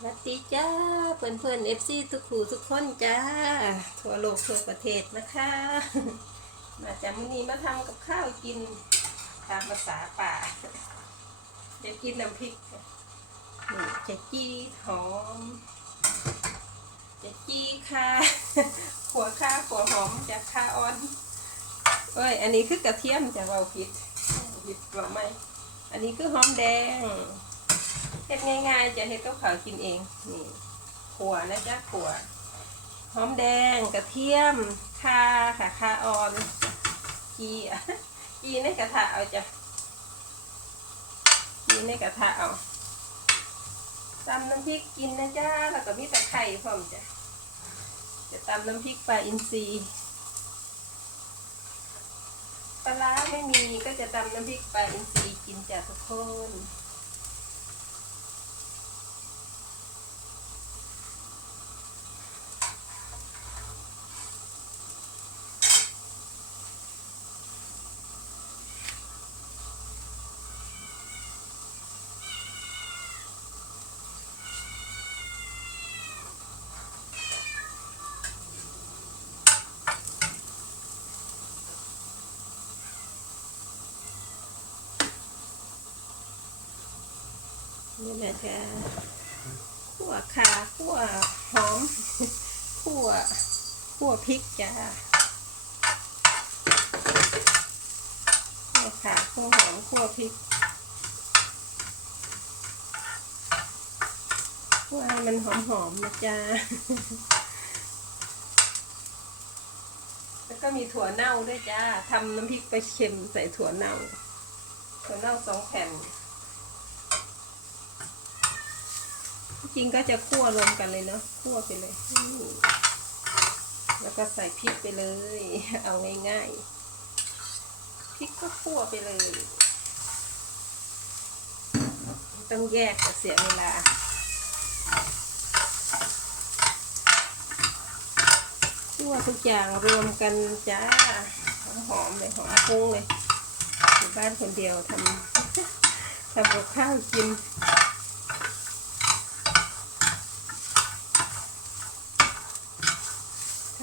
สวัสดีจ้าเพื่อนเพื่อนเอฟซีทุกคู่ทุกคนจ้า ทั่วโลกทั่วประเทศนะคะ มาจากมื้อนี้มาทำกับข้าวกินตามภาษาป่าจะกินน้ำพริกนี่จะจี้หอมจะจี้ค่ะขัวข้าขัวหอมจากข้าอ่อนเอ้ยอันนี้คือกระเทียมจะเราผิดผิดว่าไหมอันนี้คือหอมแดง เฮ็ดง่ายๆจะเฮ็ดกับข้าวกินเองนี่ขัวนะจ๊ะขัวหอมแดงกระเทียมข่าค่ะข่าอ่อนกีกีในกระทะเอาจ้ะกีในกระทะเอาตำน้ำพริกกินนะจ๊ะแล้วก็มีตะไคร้พร้อมจ้ะจะตำน้ำพริกปลาอินทรีปลาร้าไม่มีก็จะตำน้ำพริกปลาอินทรีกินจ้ะทุกคน นี่นะจ๊ะขั่วขาขั่วหอมขั่วขั่วพริกจ้าขั่วขาขั่วหอมขั่วพริกขั่วให้มันหอมๆนะจ๊ะแล้วก็มีถั่วเน่าด้วยจ้าทำน้ำพริกไปลาเค็มใส่ถั่วเน่าถั่วเน่าสองแผ่น จริงก็จะคั่วรวมกันเลยเนาะคั่วไปเลย แล้วก็ใส่พริกไปเลย เอาง่ายๆพริกก็คั่วไปเลย ต้องแยกเสียเวลาคั่วทุกอย่างรวมกันจ้าหอมๆเลยหอมฟุ้งเลยอยู่บ้านคนเดียวทำทำกับข้าวกิน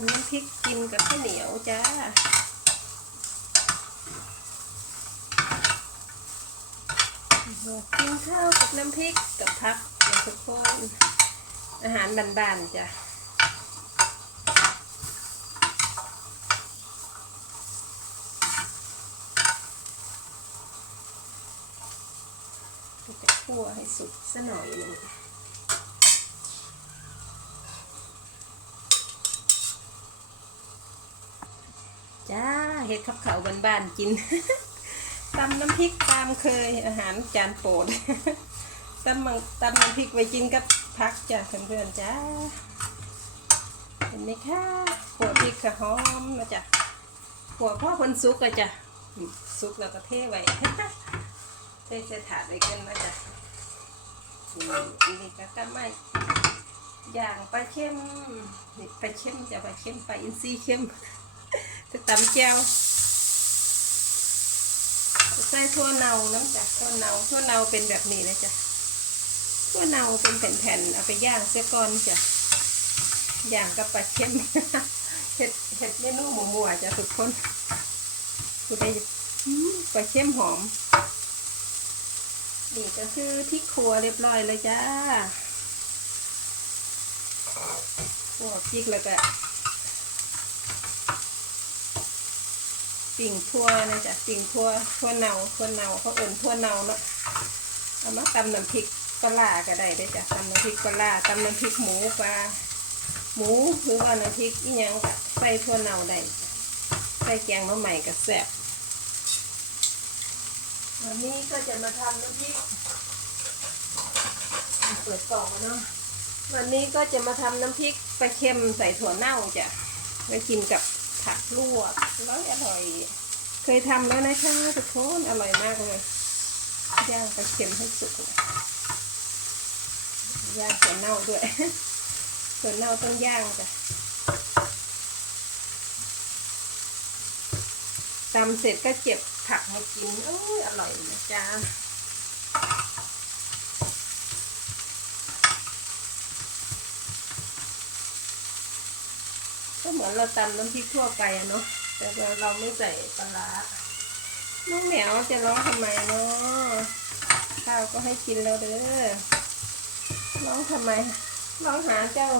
ำน้ำพริกกินกับข้าวเหนียวจ้ากินข้าวกับน้ำพริกกับพักอย่างทุกคนอาหารบานๆจ้ะก็จะคั่วให้สุกสักหน่อยหนึง จ้า เห็ดขับเขาบ้านๆกินตำน้ำพริกตามเคยอาหารจานโปรดตำมังตำน้ำพริกไว้กินกับพักจ้ะเพื่อนๆจ้าเห็นไหมคะขัวพริกกระหอมนะจ๊ะขัวพ่อคนซุกอะจ้ะซุกแล้วก็เทไว้เทใส่ถาดไว้กันนะจ๊ะนี่ก็ก็ไม่อย่างปลาเค็มปลาเค็มจะปลาเค็มปลาอินทรีย์เค็ม จะตำแก้วใส่ทั่วเนาน้ำจ้ะทั่วเนาทั่วเนาเป็นแบบนี้เลยจ้ะทั่วเนาเป็นแผ่นๆเอาไปย่างเสียก่อนจ้ะย่างกับปลาเค็มเห็ดเห็ดเมนูหมูหมัวจ้ะทุกคนคุณได้อืมปลาเค็มหอมนี่ก็คือที่ครัวเรียบร้อยเลยจ้าหัวพริกแล้วก็ ปิ่งทั่วนะจ๊ะปิ่งทั่วทั่วเนาทั่วเนาเขาเอิ่นทั่วเนาเนาะเอามาตำน้ำพริกปลาร้าก็ได้เด้อจ้ะตำน้ำพริกปลาร้าตำน้ำพริกหมูปลาหมูหรือว่าน้ำพริกอีหยังก็ใส่ทั่วเนาได้จ้ะใส่แกงมะใหม่ก็แซ่บวันนี้ก็จะมาทำน้ำพริกเปิดกล่องมาเนาะวันนี้ก็จะมาทำน้ำพริกปลาเค็มใส่ถั่วเน่าจ้ะไว้กินกับ ผักลวกร้อยอร่อย เคยทำแล้วนะคะทุกคนอร่อยมากเลยย่างปลาเค็มให้สุกย่างถั่วเน่าด้วยถั่วเน่าต้องย่างจ้ะตำเสร็จก็เก็บผักมากินอ้ยอร่อยนะจ๊ะ มือนเราตำน้ำพริกทั่วไปอะเนาะแต่เราไม่ใส่ปลาน้องแหมวจะร้องทำไมเนาะข้าวก็ให้กินแล้วเด้อร้องทำไมร้องหาเจ้า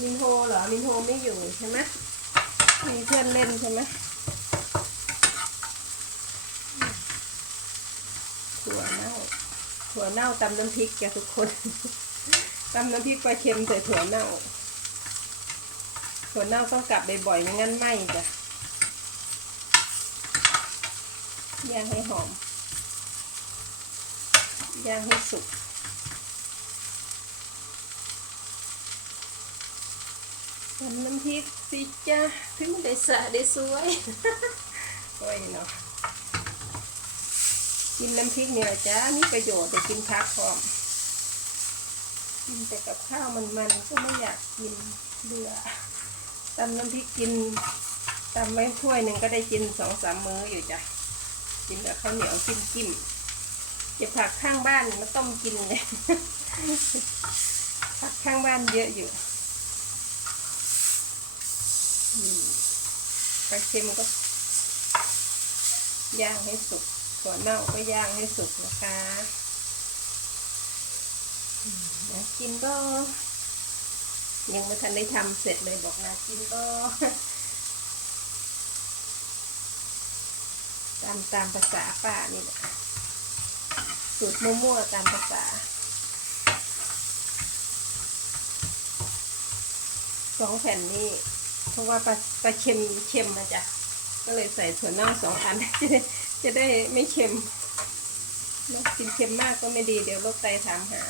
มินโฮเหรอมินโฮไม่อยู่ใช่ไหมมีเพื่อนเล่นใช่ไหมถั่วเน่าถั่วเน่าตำน้ำพริกจ้ะทุกคนตำน้ำพริกปลาเค็มใส่ถั่วเน่า ถั่วเน่าต้องกลับบ่อยๆไม่งั้นไหม้จ้ะย่างให้หอม ย่างให้สุกทำน้ำพริกสิจ้าถึงได้สะได้สวยโอ้ยเนาะกินน้ำพริกเนี่ยจ้ามีประโยชน์แต่กินพักพร้อมกินแต่กับข้าวมันๆก็ไม่อยากกินเบื่อ ตำน้ำพริกกินตำไว้ถ้วยหนึ่งก็ได้กินสองสามมื้ออยู่จ้ะกินกับข้าวเหนียวจิ้มจิ้มจะผักข้างบ้านมาต้มกินเลยผักข้างบ้านเยอะอยู่ปลาเค็มก็ย่างให้สุกถั่วเน่าก็ย่างให้สุกนะคะกินก็ ยังไม่ทันได้ทำเสร็จเลยบอกนะกินก็ตามตามภาษาป้านี่แหละสูตรมั่วๆตามภาษาสองแผ่นนี่เพราะว่าปลาปลาเค็มเค็มมาจ้ะก็เลยใส่ถั่วเน่าสองอัน จะได้จะได้ไม่เค็มกินเค็มมากก็ไม่ดีเดี๋ยวโรคไตถามหา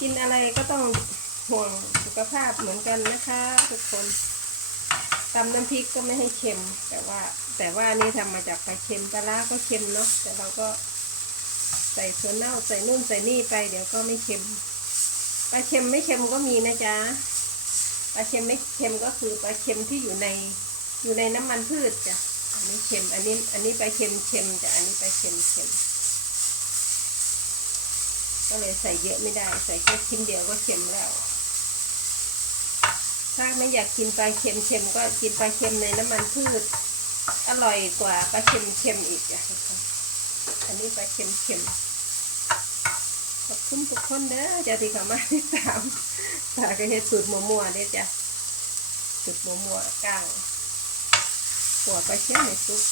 กินอะไรก็ต้อง ห่วงสุขภาพเหมือนกันนะคะ ทุกคนตำน้ำพริกก็ไม่ให้เค็ม แต่ว่า แต่ว่านี่ทำมาจากปลาเค็มปลาร้าก็เค็มเนาะแต่เราก็ใส่ถั่วเน่าใส่นู่นใส่นี่ไป เดี๋ยวก็ไม่เค็มปลาเค็มไม่เค็มก็มีนะจ๊ะปลาเค็มไม่เค็มก็คือปลาเค็มที่อยู่ในอยู่ในน้ำมันพืชจ้ะอันนี้เค็มอันนี้อันนี้ปลาเค็มเค็มจ้ะอันนี้ปลาเค็มเค็มก็เลยใส่เยอะไม่ได้ ใส่แค่ชิ้นเดียวก็เค็มแล้ว ถ้าไม่อยากกินปลาเค็มๆก็กินปลาเค็มในน้ำมันพืช อร่อยกว่าปลาเค็มๆอีกอะทุกคนอันนี้ปลาเค็มๆขอบคุณทุกคนเด้อจะที่เขามาที่ตามตาก็เฮ็ดสูตรมัวๆเด้จ้ะสูตรมัวๆก้างหัวปลาเค็มในซุป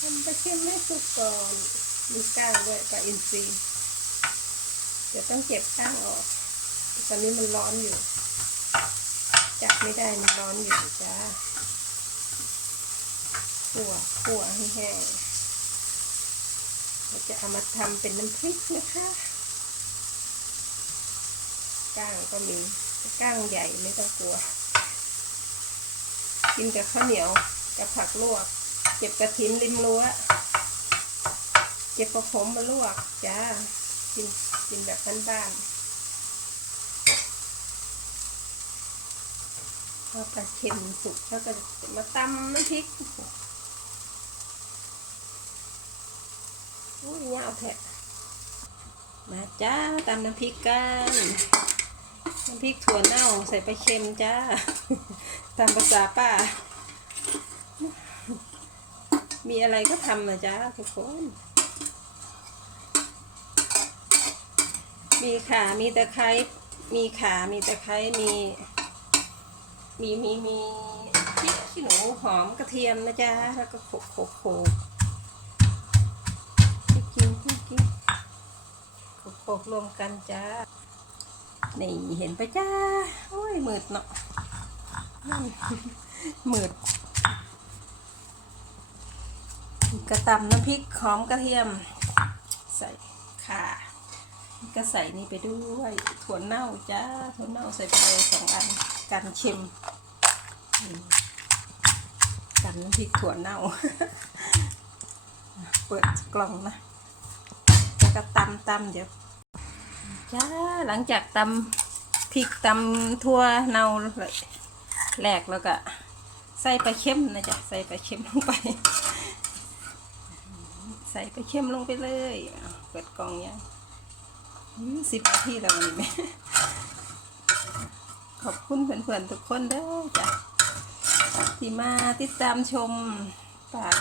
ทำปลาเค็มให้สุกก่อนมีก้างด้วยปลาอินทรีเดี๋ยวต้องเก็บก้างออก ตอนนี้มันร้อนอยู่ จับไม่ได้มันร้อนอยู่จ้าขั่วขั่วให้แห้งเราจะเอามาทำเป็นน้ำพริกนะคะก้างก็มีก้างใหญ่ไม่ต้องกลัว กินกับข้าวเหนียวกับผักลวก เก็บกระถินริมรั้วเก็บประขมมาลวกจ้ากินกินแบบบ้านๆ พอปลาเค็มสุกเขาก็จะมาตำน้ำพริกอุ้ยยาวแทะมาจ้าตำน้ำพริกกันน้ำพริกถั่วเน่าใส่ปลาเค็มจ้าตามภาษาป้า มีอะไรก็ทำนะจ๊ะทุกคน มีขามีตะไคร้มีขามีตะไคร้มี มีมีมีพริกขี้หนูหอมกระเทียมนะจ๊ะ แล้วก็โขกโขกโขกพริกกินพริกกินโขกโขกรวมกันจ้า นี่เห็นปะจ้า โอ้ยมืดเนาะนั่นมืดกระตำน้ำพริกหอมกระเทียม ใส่ข่าก็ใส่นี่ไปด้วยถั่วเน่าจ้าถั่วเน่าใส่ไปสองอันกันเค็ม กันพริกถั่วเน่า เปิดกล่องนะ แล้วก็ตำตำเดี๋ยว จ้า หลังจากตำพริกตำทั่วเน่าแหลกแล้วก็ ใส่ปลาเค็มนะจ๊ะ ใส่ปลาเค็มลงไป ใส่ไปเข้มลงไปเลย เปิดกล่องยังสิบนาทีแล้ววันนี้แม่ขอบคุณเพื่อนๆทุกคนเด้อจ้ะ ที่มาติดตามชมฝาก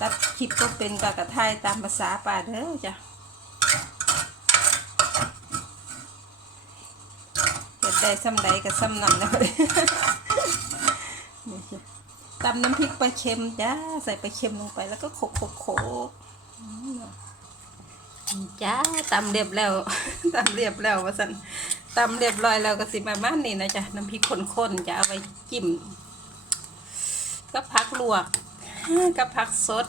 ตัดคลิปก็เป็นกากระทายตามภาษาป่าเด้อจ้ะเฮ็ดได้ซ้ำใดกับซ้ำนั้นเลยนี่จ้ะตำน้ำพริกปลาเค็มจ้า ใส่ปลาเค็มลงไปแล้วก็โขกโขกโขก จ้าตำเรียบแล้วตำเรียบแล้วว่าสันตำเรียบร้อยแล้วก็สิประมาณนี้นะจ๊ะน้ำพริกข้นๆจะเอาไปจิ้มก็พักลวกกับผักสด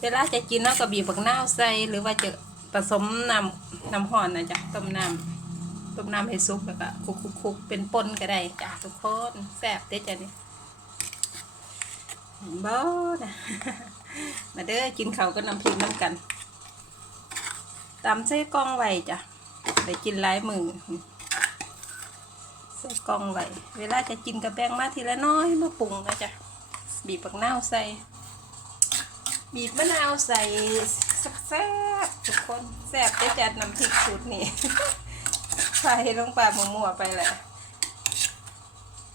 เวลาจะกินเราก็บีบบักนาวใส่หรือว่าจะผสมน้ำน้ำห่อนนะจ๊ะต้มน้ำต้มน้ำให้สุกแล้วก็คลุกๆๆเป็นปนก็ได้จ้ะทุกคนแซ่บเด้จ้ะนี่เห็นบ่นะมาเด้อกินเขาก็น้ำพริกน้ำกัน ตำใส่กล้องไว้จ้ะได้กินหลายมือใส่กล้องไว้เวลาจะกินกับแป้งมาทีละน้อยมาปรุงนะจ๊ะบีบบักนาวใส่ บีบมะนาวใส่แซ่บทุกคนแซ่บได้จัดน้ำพริกสูตรนี้ใส่ลงไปมั่วๆไปแหละ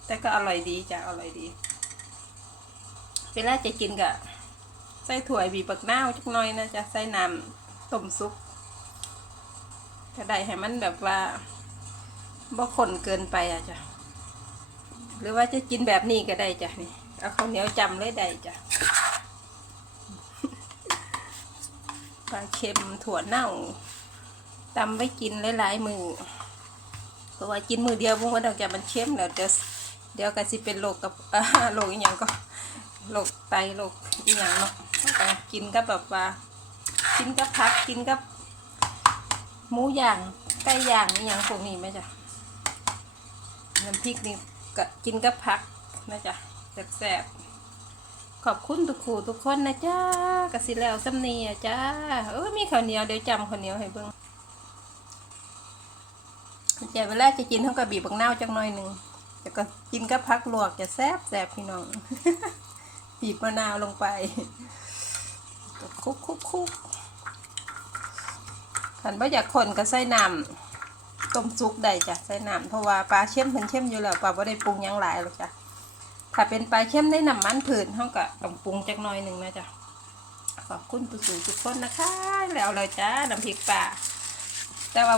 แต่ก็อร่อยดีจ้ะอร่อยดี เวลาจะกินก็ใส่ถั่วบีบบักนาวจักหน่อยนะจ๊ะใส่น้ำต้มซุป ก็ได้ให้มันแบบว่าบ่ข้นเกินไปอะจ้ะหรือว่าจะกินแบบนี้ก็ได้จ้ะนี่เอาข้าวเหนียวจำเลยได้จ้ะปลาเค็มถั่วเน่าตำไว้กินหลายๆมือเพราะว่ากินมือเดียวพวกมันดอกจะมันเค็มแล้วเดี๋ยวเดี๋ยวก็สิเป็นโรคกับโรคอีหยังก็โรคไตโรคอีหยังเนาะก็กินกับแบบว่ากินกับผักกินกับ หมูย่างไก่ย่างอีหยังพวกนี้ไหมจ๊ะน้ำพริกนี่ก็กินกับผักนะจ๊ะแซ่บๆขอบคุณทุกคู่ทุกคนนะจ้ากะสิแล้วสำเนียจ้าเออมีข้าวเหนียวเดี๋ยวจำข้าวเหนียวให้เบิ่งเจ้าเวลาจะกินเท่ากับบีบบักนาวจังหน่อยหนึ่งแล้วก็กินกับพักลวกจะแซ่บแซ่บพี่น้อง บีบมะนาวลงไปคุกคุกคุก ขันบ่อยากคนก็ใส่น้ำต้มซุปได้จ้ะใส่น้ำเพราะว่าปลาเชื่อมเพิ่นเชื่อมอยู่แล้วปลาบ่ได้ปรุงยังหลายหรอกจ้ะถ้าเป็นปลาเค็มได้น้ำมันผืนเขาก็ต้องปรุงจักหน่อยหนึ่งนะจ้ะขอบคุณผู้สูงทุกคนนะคะ แล้วเลยจ้าน้ำพริกปลาแต่ว่า